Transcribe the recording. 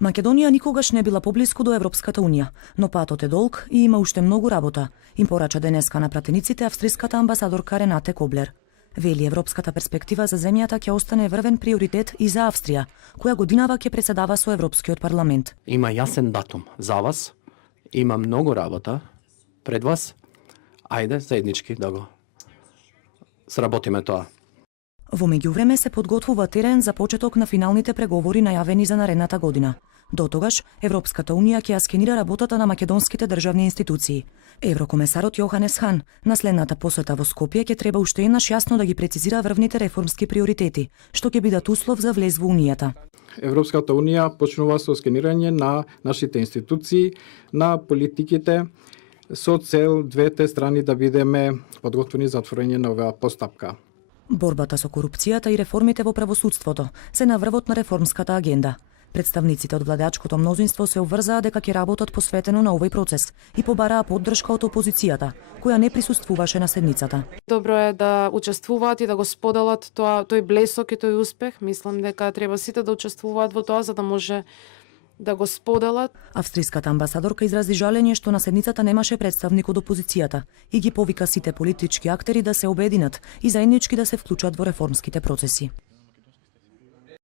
Македонија никогаш не била поблиску до Европската унија, но патот е долг и има уште многу работа, им порача денеска на пратениците австриската амбасадорка Ренате Коблер. Вели, европската перспектива за земјата ќе остане врвен приоритет и за Австрија, која годинава ќе преседава со Европскиот парламент. Има јасен датум за вас, има многу работа пред вас. Ајде заеднички да го сработиме тоа. Во меѓувреме се подготвува терен за почеток на финалните преговори најавени за наредната година. До тогаш, Европската унија ќе ја скенира работата на македонските државни институции. Еврокомесарот Јоханес Хан на следната посета во Скопје ќе треба уште еднаш јасно да ги прецизира врвните реформски приоритети, што ќе бидат услов за влез во унијата. Европската унија почнува со скенирање на нашите институции, на политиките, со цел двете страни да бидеме подготвени за отворање на оваа постапка. Борбата со корупцијата и реформите во правосудството се на врвот на реформската агенда. Представниците од владеачкото мнозинство се обврзаа дека ќе работат посветено на овој процес и побараа поддршка од опозицијата, која не присуствуваше на седницата. Добро е да учествуваат и да го споделат тој блесок и тој успех. Мислам дека треба сите да учествуваат во тоа за да може да го споделат. Австриската амбасадорка изрази жалење што на седницата немаше представник од опозицијата и ги повика сите политички актери да се обединат и заеднички да се вклучат во реформските процеси.